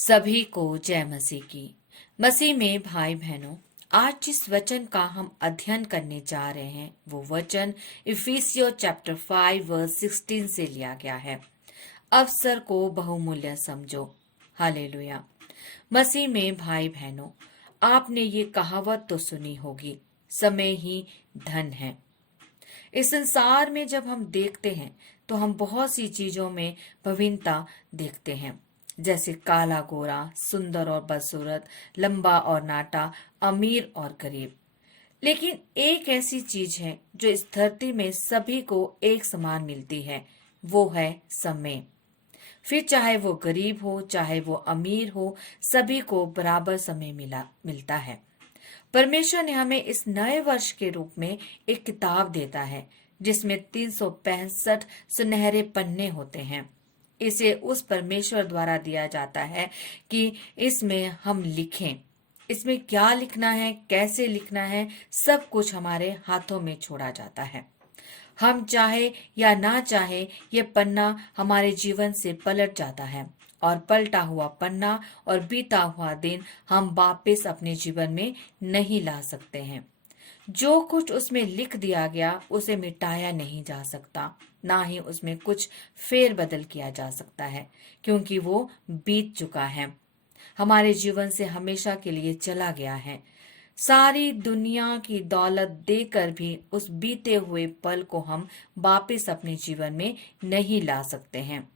सभी को जय मसीह की। मसीह में भाई बहनों, आज जिस वचन का हम अध्ययन करने जा रहे हैं वो वचन इफिसियों चैप्टर 5 वर्स 16 से लिया गया है। अवसर को बहुमूल्य समझो। हालेलुया। मसीह में भाई बहनों, आपने ये कहावत तो सुनी होगी, समय ही धन है। इस संसार में जब हम देखते हैं तो हम बहुत सी चीजों में विभिन्नता देखते हैं, जैसे काला गोरा, सुंदर और बदसूरत, लंबा और नाटा, अमीर और गरीब। लेकिन एक ऐसी चीज है जो इस धरती में सभी को एक समान मिलती है, वो है समय। फिर चाहे वो गरीब हो चाहे वो अमीर हो, सभी को बराबर समय मिलता है। परमेश्वर ने हमें इस नए वर्ष के रूप में एक किताब देता है जिसमें 365 सुनहरे पन्ने होते हैं। इसे उस परमेश्वर द्वारा दिया जाता है कि इसमें हम लिखें। इसमें क्या लिखना है, कैसे लिखना है, सब कुछ हमारे हाथों में छोड़ा जाता है। हम चाहे या ना चाहे ये पन्ना हमारे जीवन से पलट जाता है, और पलटा हुआ पन्ना और बीता हुआ दिन हम वापस अपने जीवन में नहीं ला सकते हैं। जो कुछ उसमें लिख दिया गया उसे मिटाया नहीं जा सकता, ना ही उसमें कुछ फेर बदल किया जा सकता है, क्योंकि वो बीत चुका है, हमारे जीवन से हमेशा के लिए चला गया है। सारी दुनिया की दौलत देकर भी उस बीते हुए पल को हम वापस अपने जीवन में नहीं ला सकते हैं।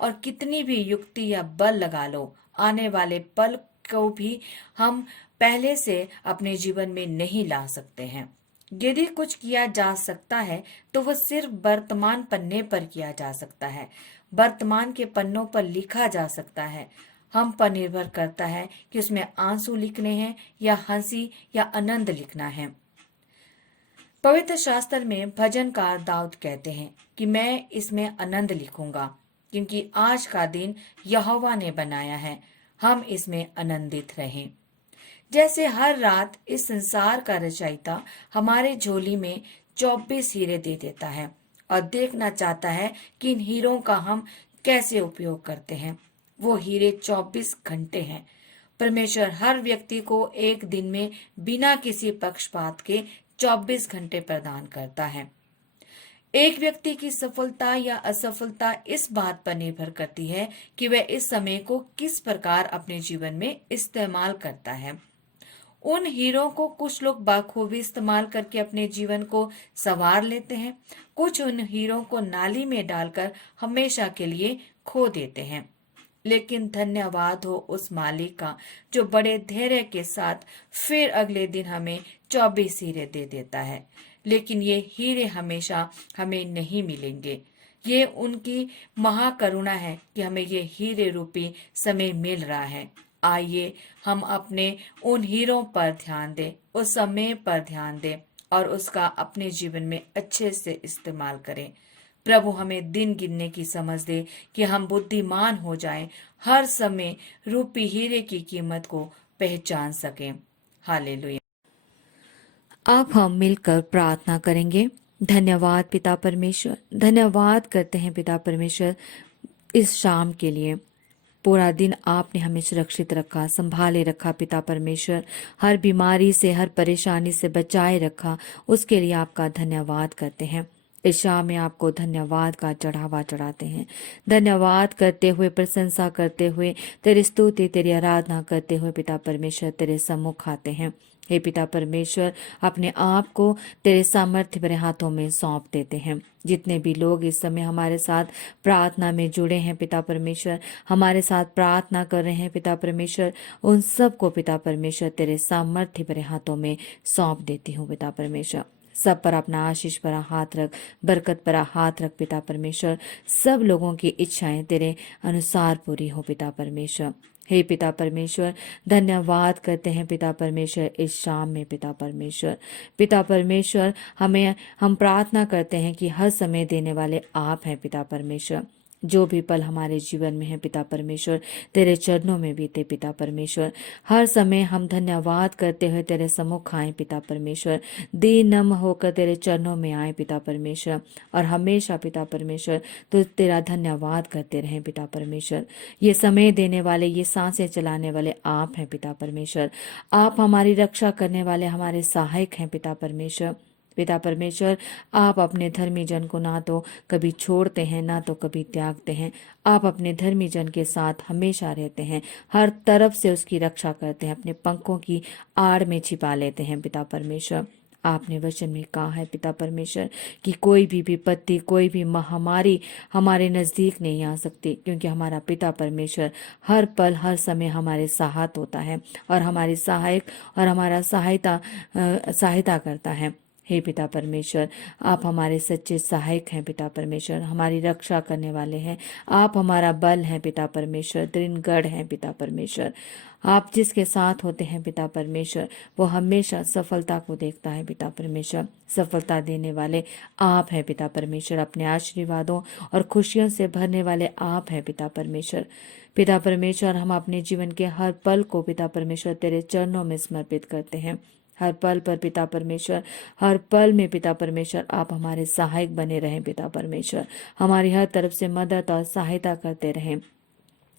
और कितनी भी युक्ति या बल लगा लो, आने वाले पल को भी हम पहले से अपने जीवन में नहीं ला सकते हैं। यदि कुछ किया जा सकता है तो वह सिर्फ वर्तमान पन्ने पर किया जा सकता है, वर्तमान के पन्नों पर लिखा जा सकता है। हम पर निर्भर करता है कि उसमें आंसू लिखने हैं या हंसी या आनंद लिखना है। पवित्र शास्त्र में भजनकार दाऊद कहते हैं कि मैं इसमें आनंद लिखूंगा, क्योंकि आज का दिन यहोवा ने बनाया है, हम इसमें आनंदित रहें। जैसे हर रात इस संसार का रचयिता हमारे झोली में 24 हीरे दे देता है और देखना चाहता है कि इन हीरों का हम कैसे उपयोग करते हैं। वो हीरे 24 घंटे हैं। परमेश्वर हर व्यक्ति को एक दिन में बिना किसी पक्षपात के 24 घंटे प्रदान करता है। एक व्यक्ति की सफलता या असफलता इस बात पर निर्भर करती है कि वह इस समय को किस प्रकार अपने जीवन में इस्तेमाल करता है। उन हीरों को कुछ लोग बखूबी इस्तेमाल करके अपने जीवन को संवार लेते हैं, कुछ उन हीरों को नाली में डालकर हमेशा के लिए खो देते हैं। लेकिन धन्यवाद हो उस मालिक का जो बड़े धैर्य के साथ फिर अगले दिन हमें 24 हीरे दे देता है। लेकिन ये हीरे हमेशा हमें नहीं मिलेंगे। ये उनकी महाकरुणा है कि हमें ये हीरे रूपी समय मिल रहा है। आइए हम अपने उन हीरों पर ध्यान दें, उस समय पर ध्यान दें और उसका अपने जीवन में अच्छे से इस्तेमाल करें। प्रभु हमें दिन गिनने की समझ दे कि हम बुद्धिमान हो जाएं, हर समय रूपी हीरे की कीमत को पहचान सकें। हालेलुया। अब हम मिलकर प्रार्थना करेंगे। धन्यवाद पिता परमेश्वर, धन्यवाद करते हैं पिता परमेश्वर इस शाम के लिए। पूरा दिन आपने हमें सुरक्षित रखा, संभाले रखा पिता परमेश्वर, हर बीमारी से, हर परेशानी से बचाए रखा, उसके लिए आपका धन्यवाद करते हैं। इस शाम में आपको धन्यवाद का चढ़ावा चढ़ाते हैं। धन्यवाद करते हुए, प्रशंसा करते हुए, तेरी स्तुति, तेरी आराधना करते हुए पिता परमेश्वर तेरे सम्मुख आते हैं। हे पिता परमेश्वर, अपने आप को तेरे सामर्थ्य भरे हाथों में सौंप देते हैं। जितने भी लोग इस समय हमारे साथ प्रार्थना में जुड़े हैं पिता परमेश्वर, हमारे साथ प्रार्थना कर रहे हैं पिता परमेश्वर, उन सबको पिता परमेश्वर तेरे सामर्थ्य भरे हाथों में सौंप देती हूँ पिता परमेश्वर। सब पर अपना आशीष भरा हाथ रख, बरकत भरा हाथ रख पिता परमेश्वर। सब लोगों की इच्छाएं तेरे अनुसार पूरी हो पिता परमेश्वर। हे पिता परमेश्वर, धन्यवाद करते हैं पिता परमेश्वर इस शाम में पिता परमेश्वर। पिता परमेश्वर, हम प्रार्थना करते हैं कि हर समय देने वाले आप हैं पिता परमेश्वर। जो भी पल हमारे जीवन में है पिता परमेश्वर, तेरे चरणों में बीते पिता परमेश्वर। हर समय हम धन्यवाद करते हुए तेरे सम्मुख आए पिता परमेश्वर, दीन नम होकर तेरे चरणों में आए पिता परमेश्वर, और हमेशा पिता परमेश्वर तो तेरा धन्यवाद करते रहें पिता परमेश्वर। ये समय देने वाले, ये सांसें चलाने वाले आप हैं पिता परमेश्वर। आप हमारी रक्षा करने वाले, हमारे सहायक हैं पिता परमेश्वर। पिता परमेश्वर, आप अपने धर्मी जन को ना तो कभी छोड़ते हैं, ना तो कभी त्यागते हैं। आप अपने धर्मी जन के साथ हमेशा रहते हैं, हर तरफ से उसकी रक्षा करते हैं, अपने पंखों की आड़ में छिपा लेते हैं पिता परमेश्वर। आपने वचन में कहा है पिता परमेश्वर कि कोई भी विपत्ति, कोई भी महामारी हमारे नजदीक नहीं आ सकती, क्योंकि हमारा पिता परमेश्वर हर पल हर समय हमारे साथ होता है और हमारी सहायक और हमारा सहायता करता है। हे पिता परमेश्वर, आप हमारे सच्चे सहायक हैं पिता परमेश्वर, हमारी रक्षा करने वाले हैं। आप हमारा बल हैं पिता परमेश्वर, दृढ़गढ़ हैं पिता परमेश्वर। आप जिसके साथ होते हैं पिता परमेश्वर, वो हमेशा सफलता को देखता है पिता परमेश्वर। सफलता देने वाले आप हैं पिता परमेश्वर, अपने आशीर्वादों और खुशियों से भरने वाले आप हैं पिता परमेश्वर। पिता परमेश्वर, हम अपने जीवन के हर पल को पिता परमेश्वर तेरे चरणों में समर्पित करते हैं। हर पल पर पिता परमेश्वर, हर पल में पिता परमेश्वर आप हमारे सहायक बने रहें पिता परमेश्वर, हमारी हर तरफ से मदद और सहायता करते रहें।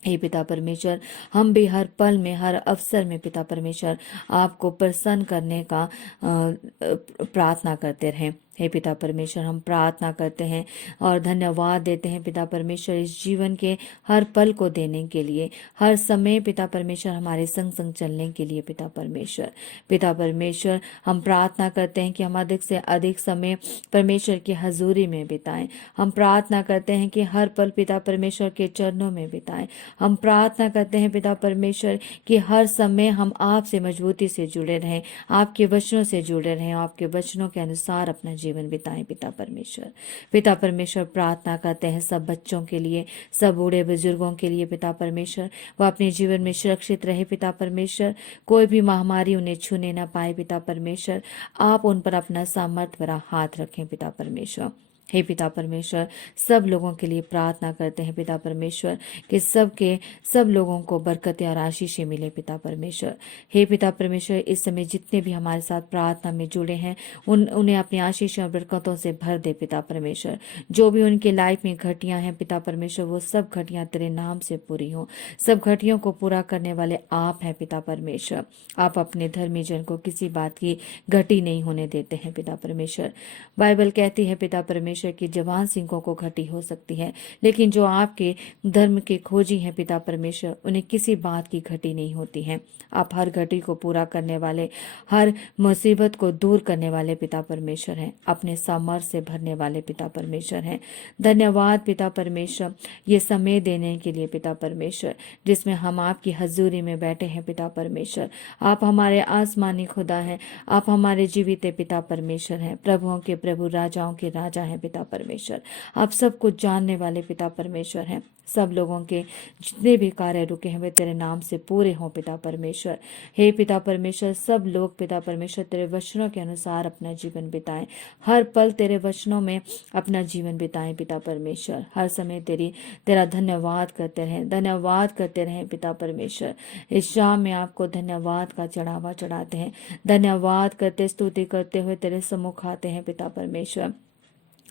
हे पिता परमेश्वर, हम भी हर पल में, हर अवसर में पिता परमेश्वर आपको प्रसन्न करने का प्रार्थना करते रहें। हे पिता परमेश्वर, हम प्रार्थना करते हैं और धन्यवाद देते हैं पिता परमेश्वर इस जीवन के हर पल को देने के लिए, हर समय पिता परमेश्वर हमारे संग संग चलने के लिए पिता परमेश्वर। पिता परमेश्वर, हम प्रार्थना करते हैं कि हम अधिक से अधिक समय परमेश्वर की हजूरी में बिताएं। हम प्रार्थना करते हैं कि हर पल पिता परमेश्वर के चरणों में बिताएं। हम प्रार्थना करते हैं पिता परमेश्वर कि हर समय हम आपसे मजबूती से जुड़े रहें, आपके वचनों से जुड़े रहें, आपके वचनों के अनुसार अपना जीवन बिताएं पिता परमेश्वर। पिता परमेश्वर, प्रार्थना करते हैं सब बच्चों के लिए, सब बूढ़े बुजुर्गों के लिए पिता परमेश्वर, वो अपने जीवन में सुरक्षित रहे पिता परमेश्वर, कोई भी महामारी उन्हें छूने ना पाए पिता परमेश्वर। आप उन पर अपना सामर्थ्य भरा हाथ रखें पिता परमेश्वर। हे पिता परमेश्वर, सब लोगों के लिए प्रार्थना करते हैं पिता परमेश्वर कि सब लोगों को बरकतें और आशीषें मिले पिता परमेश्वर। हे पिता परमेश्वर, इस समय जितने भी हमारे साथ प्रार्थना में जुड़े हैं उन्हें अपनी आशीषों और बरकतों से भर दे पिता परमेश्वर। जो भी उनके लाइफ में घटियां हैं पिता परमेश्वर, वो सब घटियां तेरे नाम से पूरी हों। सब घटियों को पूरा करने वाले आप हैं पिता परमेश्वर। आप अपने धर्मी जन को किसी बात की घटी नहीं होने देते हैं पिता परमेश्वर। बाइबल कहती है पिता परमेश्वर कि जवान सिंहों को घटी हो सकती है, लेकिन जो आपके धर्म के खोजी हैं पिता परमेश्वर, उन्हें किसी बात की घटी नहीं होती है। आप हर घटी को पूरा करने वाले, हर मुसीबत को दूर करने वाले पिता परमेश्वर हैं, अपने सामर्थ्य से भरने वाले पिता परमेश्वर हैं। धन्यवाद पिता परमेश्वर, ये समय देने के लिए पिता परमेश्वर, जिसमें हम आपकी हजूरी में बैठे हैं पिता परमेश्वर। आप हमारे आसमानी खुदा हैं, आप हमारे जीवित पिता परमेश्वर हैं, प्रभुओं के प्रभु, राजाओं के राजा हैं पिता परमेश्वर। आप सब कुछ जानने वाले पिता परमेश्वर हैं। सब लोगों के जितने भी कार्य रुके हैं वे तेरे नाम से पूरे हों पिता परमेश्वर। हे पिता परमेश्वर, सब लोग पिता परमेश्वर तेरे वचनों के अनुसार अपना जीवन बिताएं, हर पल तेरे वचनों में अपना जीवन बिताएं पिता परमेश्वर। हर समय तेरा धन्यवाद करते रहें, धन्यवाद करते रहें पिता परमेश्वर। इस शाम में आपको धन्यवाद का चढ़ावा चढ़ाते हैं, धन्यवाद करते, स्तुति करते हुए तेरे सम्मुख आते हैं पिता परमेश्वर।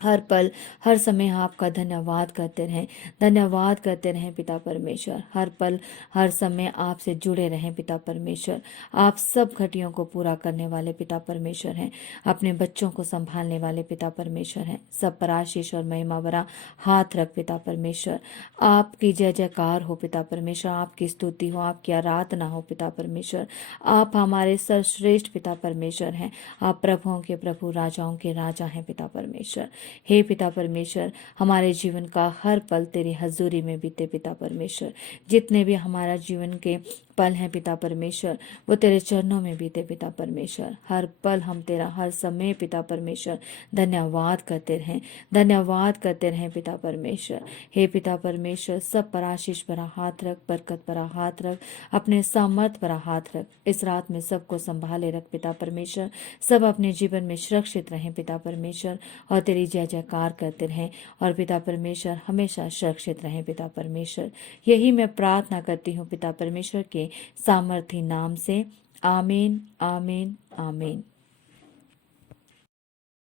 हर पल हर समय आपका धन्यवाद करते रहें, धन्यवाद करते रहें पिता परमेश्वर। हर पल हर समय आपसे जुड़े रहें पिता परमेश्वर। आप सब घटियों को पूरा करने वाले पिता परमेश्वर हैं, अपने बच्चों को संभालने वाले पिता परमेश्वर हैं। सब पर आशीष और महिमा भरा हाथ रख पिता परमेश्वर। आपकी जय जयकार हो पिता परमेश्वर, आपकी स्तुति हो, आपकी आराधना हो पिता परमेश्वर। आप हमारे सर्वश्रेष्ठ पिता परमेश्वर हैं, आप प्रभुओं के प्रभु, राजाओं के राजा हैं पिता परमेश्वर। हे पिता परमेश्वर, हमारे जीवन का हर पल तेरी हजूरी में बीते पिता परमेश्वर। जितने भी हमारा जीवन के पल हैं पिता परमेश्वर, वो तेरे चरणों में बीते पिता परमेश्वर। हर पल हम तेरा, हर समय पिता परमेश्वर धन्यवाद करते रहें, धन्यवाद करते रहें पिता परमेश्वर। हे पिता परमेश्वर, सब पर आशीष भरा हाथ रख, बरकत भरा हाथ रख, अपने सामर्थ भरा हाथ रख। इस रात में सबको संभाले रख पिता परमेश्वर। सब अपने जीवन में सुरक्षित रहें पिता परमेश्वर, और तेरी जय जयकार करते रहें और पिता परमेश्वर हमेशा सुरक्षित रहें। पिता परमेश्वर, यही मैं प्रार्थना करती हूँ पिता परमेश्वर के सामर्थी नाम से। आमीन, आमीन, आमीन।